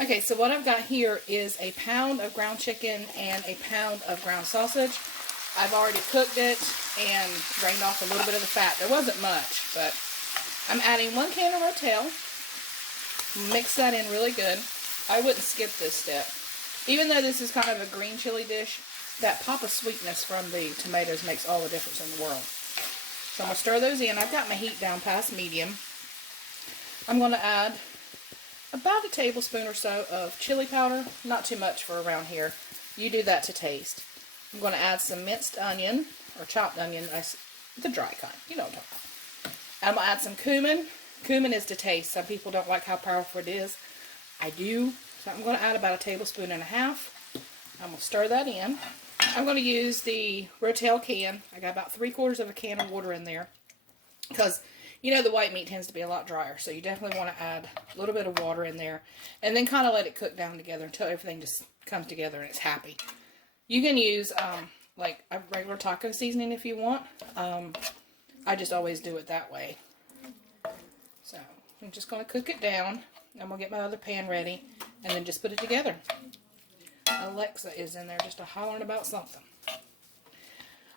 Okay, so what I've got here is a pound of ground chicken and a pound of ground sausage. I've already cooked it and drained off a little bit of the fat. There wasn't much, but I'm adding 1 can of rotell. Mix that in really good. I wouldn't skip this step. Even though this is kind of a green chili dish, that pop of sweetness from the tomatoes makes all the difference in the world. So I'm going to stir those in. I've got my heat down past medium. I'm going to add about a tablespoon or so of chili powder. Not too much for around here. You do that to taste. I'm going to add some minced onion, or chopped onion, the dry kind. You know what I'm talking about. I'm going to add some cumin. Cumin is to taste. Some people don't like how powerful it is. I do. So I'm going to add about a tablespoon and a half. I'm going to stir that in. I'm going to use the rotell can. I got about 3/4 of a can of water in there. Because, you know, the white meat tends to be a lot drier. So you definitely want to add a little bit of water in there. And then kind of let it cook down together until everything just comes together and it's happy. You can use, like, a regular taco seasoning if you want. I just always do it that way. So, I'm just going to cook it down. I'm going to get my other pan ready. And then just put it together. Alexa is in there just hollering about something.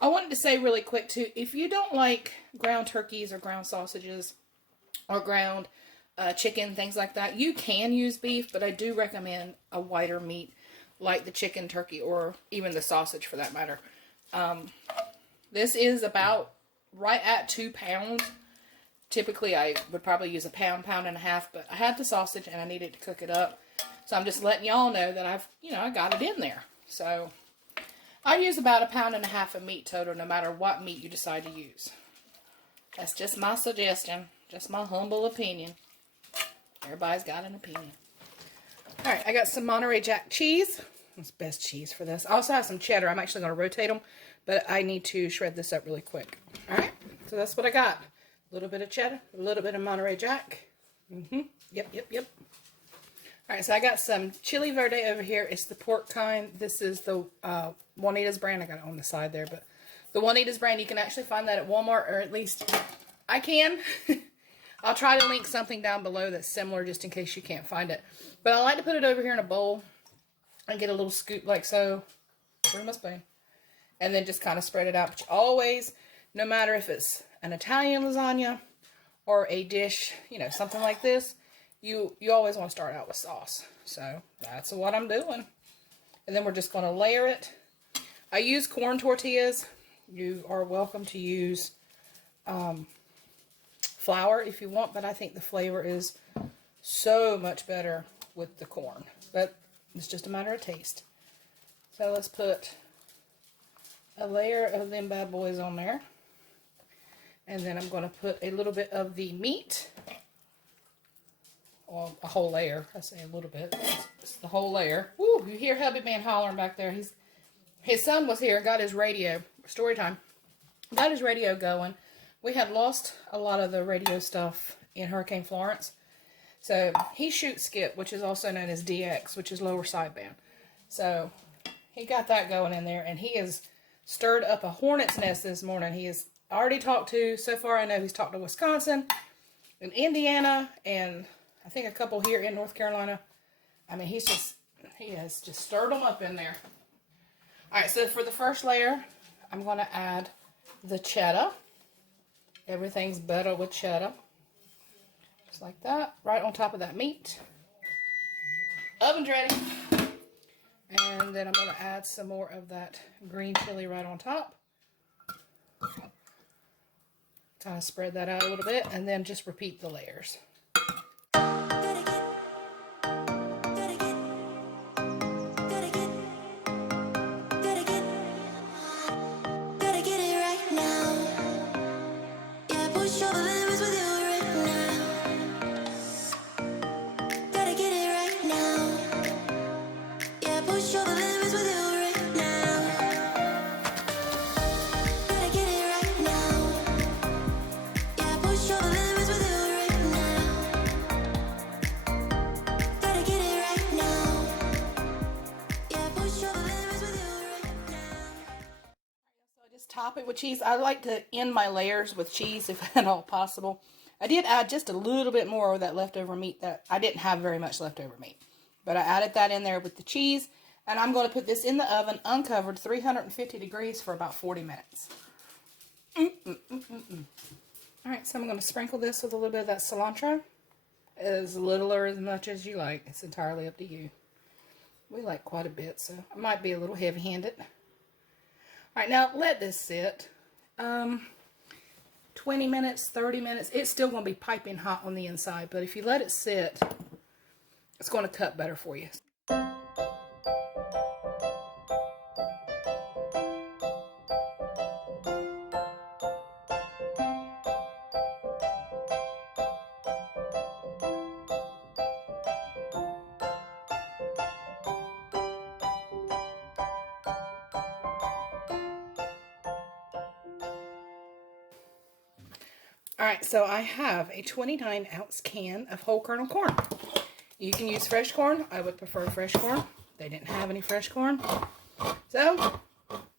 I wanted to say really quick too, if you don't like ground turkeys or ground sausages or ground chicken, things like that, you can use beef, but I do recommend a whiter meat like the chicken, turkey, or even the sausage for that matter. This is about right at 2 pounds. Typically I would probably use a pound, pound and a half, but I had the sausage and I needed to cook it up. So I'm just letting y'all know that I got it in there. So I use about a pound and a half of meat total, no matter what meat you decide to use. That's just my suggestion, just my humble opinion. Everybody's got an opinion. All right, I got some Monterey Jack cheese. That's best cheese for this. I also have some cheddar. I'm actually going to rotate them, but I need to shred this up really quick. All right, so that's what I got. A little bit of cheddar, a little bit of Monterey Jack. Yep. All right, so I got some chili verde over here. It's the pork kind. This is the Juanita's brand. I got it on the side there, but the Juanita's brand, you can actually find that at Walmart, or at least I can. I'll try to link something down below that's similar just in case you can't find it. But I like to put it over here in a bowl and get a little scoop like so. Where's my spoon? And then just kind of spread it out. But you always, no matter if it's an Italian lasagna or a dish, you know, something like this, you always want to start out with sauce. So that's what I'm doing. And then we're just going to layer it. I use corn tortillas. You are welcome to use flour if you want, but I think the flavor is so much better with the corn. But it's just a matter of taste. So let's put a layer of them bad boys on there. And then I'm going to put a little bit of the meat. Well, a whole layer. I say a little bit. It's the whole layer. Woo! You hear hubby man hollering back there. His son was here and got his radio. Story time. Got his radio going. We had lost a lot of the radio stuff in Hurricane Florence. So he shoots skip, which is also known as DX, which is lower sideband. So he got that going in there, and he has stirred up a hornet's nest this morning. He has already talked to, so far I know he's talked to Wisconsin and Indiana, and I think a couple here in North Carolina. I mean, he has just stirred them up in there. All right, so for the first layer, I'm going to add the cheddar. Everything's better with cheddar. Just like that, right on top of that meat. Oven's ready. And then I'm going to add some more of that green chili right on top. Kind of spread that out a little bit, and then just repeat the layers. Top it with cheese. I like to end my layers with cheese if at all possible. I did add just a little bit more of that leftover meat. That I didn't have very much leftover meat, But I added that in there with the cheese. And I'm going to put this in the oven, uncovered, 350 degrees for about 40 minutes. Alright, so I'm going to sprinkle this with a little bit of that cilantro. As little or as much as you like. It's entirely up to you. We like quite a bit, so I might be a little heavy-handed. Alright, now let this sit. 20 minutes, 30 minutes. It's still going to be piping hot on the inside, but if you let it sit, it's going to cut better for you. Alright, so I have a 29-ounce can of whole kernel corn. You can use fresh corn. I would prefer fresh corn. They didn't have any fresh corn. So,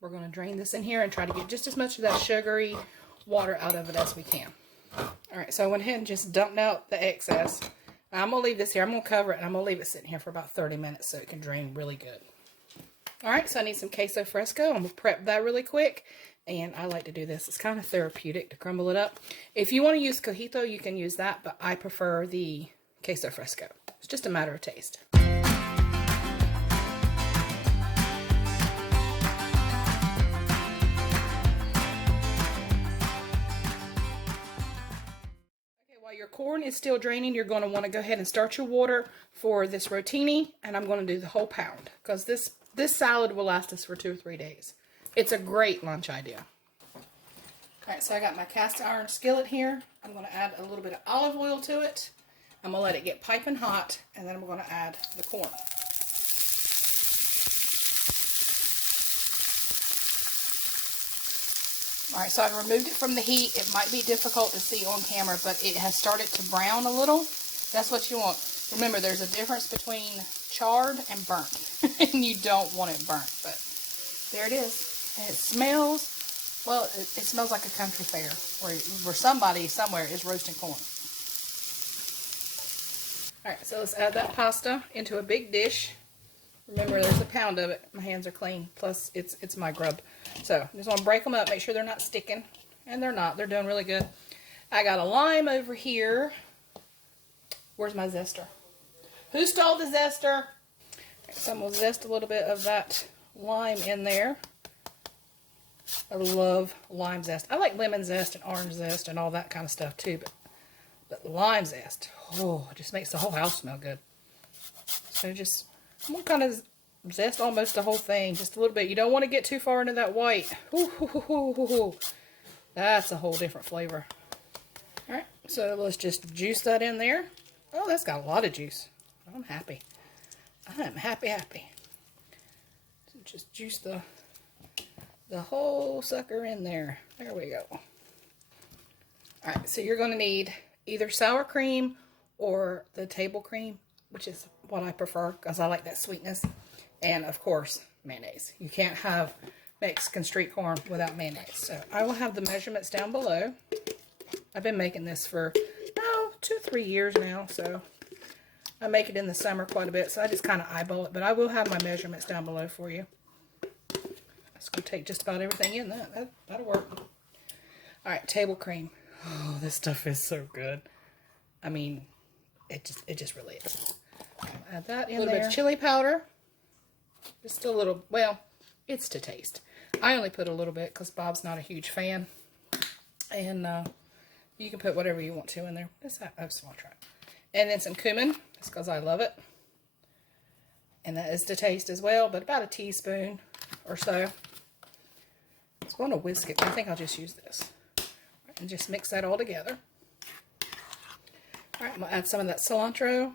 we're going to drain this in here and try to get just as much of that sugary water out of it as we can. Alright, so I went ahead and just dumped out the excess. I'm going to leave this here. I'm going to cover it and I'm going to leave it sitting here for about 30 minutes so it can drain really good. Alright, so I need some queso fresco. I'm going to prep that really quick. And I like to do this. It's kind of therapeutic to crumble it up. If you want to use cojito, you can use that, but I prefer the queso fresco. It's just a matter of taste. Okay, while your corn is still draining, you're going to want to go ahead and start your water for this rotini, and I'm going to do the whole pound because this salad will last us for 2 or 3 days. It's a great lunch idea. Alright, so I got my cast iron skillet here. I'm going to add a little bit of olive oil to it. I'm going to let it get piping hot, and then I'm going to add the corn. Alright, so I've removed it from the heat. It might be difficult to see on camera, but it has started to brown a little. That's what you want. Remember, there's a difference between charred and burnt. And you don't want it burnt, but there it is. And it smells, well, it smells like a country fair where somebody somewhere is roasting corn. Alright, so let's add that pasta into a big dish. Remember, there's a pound of it. My hands are clean, plus it's my grub. So, just want to break them up, make sure they're not sticking. And they're not. They're doing really good. I got a lime over here. Where's my zester? Who stole the zester? Right, so I'm going to zest a little bit of that lime in there. I love lime zest. I like lemon zest and orange zest and all that kind of stuff too, but the lime zest, oh, it just makes the whole house smell good. So just, I'm going to kind of zest almost the whole thing, just a little bit. You don't want to get too far into that white. That's a whole different flavor. Alright, so let's just juice that in there. Oh, that's got a lot of juice. I'm happy. I am happy. So just juice the whole sucker in there. There we go. Alright, so you're going to need either sour cream or the table cream, which is what I prefer because I like that sweetness. And, of course, mayonnaise. You can't have Mexican street corn without mayonnaise. So I will have the measurements down below. I've been making this for, 2-3 years now, so I make it in the summer quite a bit, so I just kind of eyeball it. But I will have my measurements down below for you. It's going to take just about everything in that. That'll work. Alright, table cream. Oh, this stuff is so good. I mean, it just really is. Add that in there. A little bit of chili powder. Just a little, well, it's to taste. I only put a little bit because Bob's not a huge fan. And you can put whatever you want to in there. I'll try it. And then some cumin. That's because I love it. And that is to taste as well, but about a teaspoon or so. It's going to whisk it. I think I'll just use this. And just mix that all together. Alright, I'm going to add some of that cilantro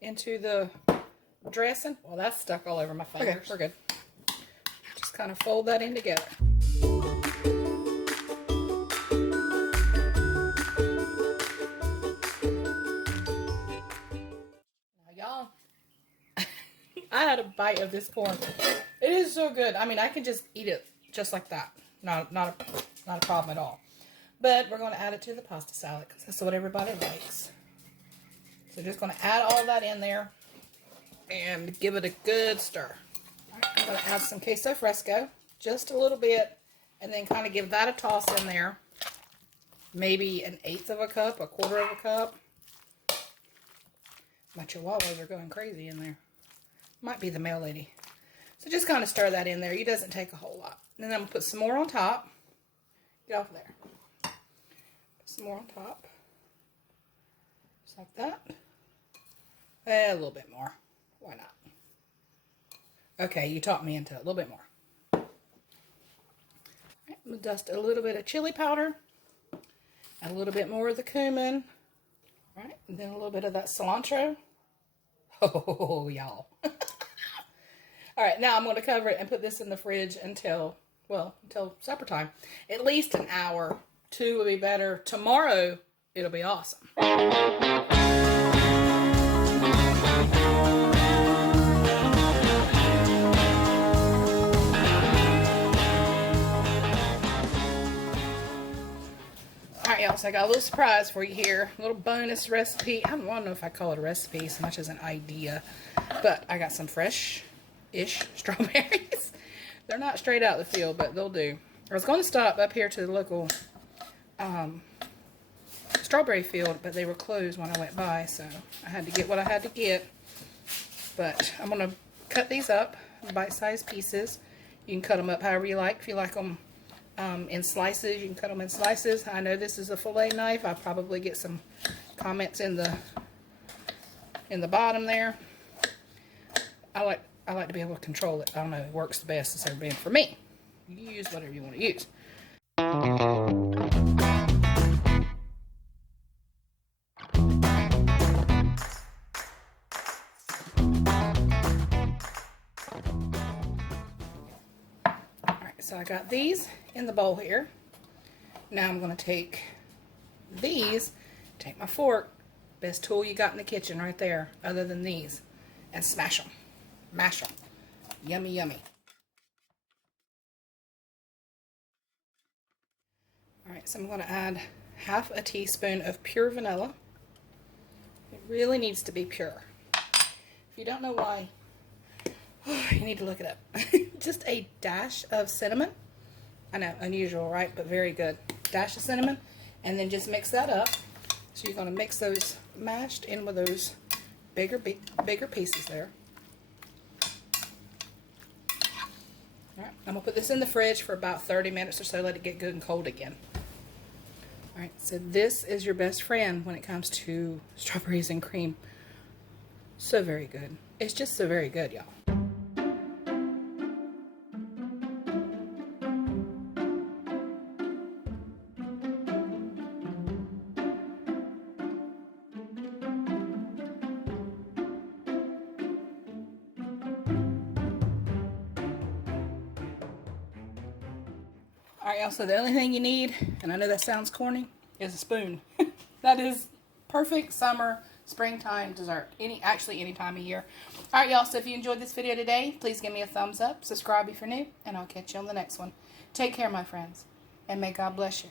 into the dressing. Well, that's stuck all over my fingers. Okay, we're good. Just kind of fold that in together. Now, y'all, I had a bite of this corn. It is so good. I mean, I can just eat it just like that. Not a problem at all. But we're going to add it to the pasta salad because that's what everybody likes. So just going to add all that in there. and give it a good stir. Right, I'm going to add some queso fresco, just a little bit, and then kind of give that a toss in there. Maybe 1/8 of a cup, 1/4 of a cup. My chihuahuas are going crazy in there. Might be the mail lady. So just kind of stir that in there. It doesn't take a whole lot. And then I'm going to put some more on top. Get off there. Put some more on top. Just like that. And a little bit more. Why not? Okay, you talked me into it. A little bit more. All right, I'm going to dust a little bit of chili powder. A little bit more of the cumin. All right, and then a little bit of that cilantro. Oh, y'all. All right, now I'm going to cover it and put this in the fridge until, well, until supper time. At least an hour. 2 will be better. Tomorrow, it'll be awesome. Alright, y'all, so I got a little surprise for you here. A little bonus recipe. I don't know if I call it a recipe so much as an idea. But I got some fresh-ish strawberries. They're not straight out of the field, but they'll do. I was going to stop up here to the local strawberry field, but they were closed when I went by, so I had to get what I had to get. But I'm going to cut these up in bite-sized pieces. You can cut them up however you like. If you like them in slices, you can cut them in slices. I know this is a fillet knife. I'll probably get some comments in the bottom there. I like to be able to control it. I don't know, it works the best it's ever been for me. You use whatever you want to use. Alright, so I got these in the bowl here. Now I'm going to take these, take my fork, best tool you got in the kitchen right there, other than these, and smash them. Mash them. Yummy, yummy. Alright, so I'm going to add 1/2 teaspoon of pure vanilla. It really needs to be pure. If you don't know why, you need to look it up. Just a dash of cinnamon. I know, unusual, right? But very good. Dash of cinnamon. And then just mix that up. So you're going to mix those mashed in with those bigger pieces there. Alright, I'm going to put this in the fridge for about 30 minutes or so. Let it get good and cold again. Alright, so this is your best friend when it comes to strawberries and cream. So very good. It's just so very good, y'all. Alright, y'all, so the only thing you need, and I know that sounds corny, is a spoon. That is perfect summer, springtime dessert. Actually, any time of year. Alright, y'all, so if you enjoyed this video today, please give me a thumbs up, subscribe if you're new, and I'll catch you on the next one. Take care, my friends, and may God bless you.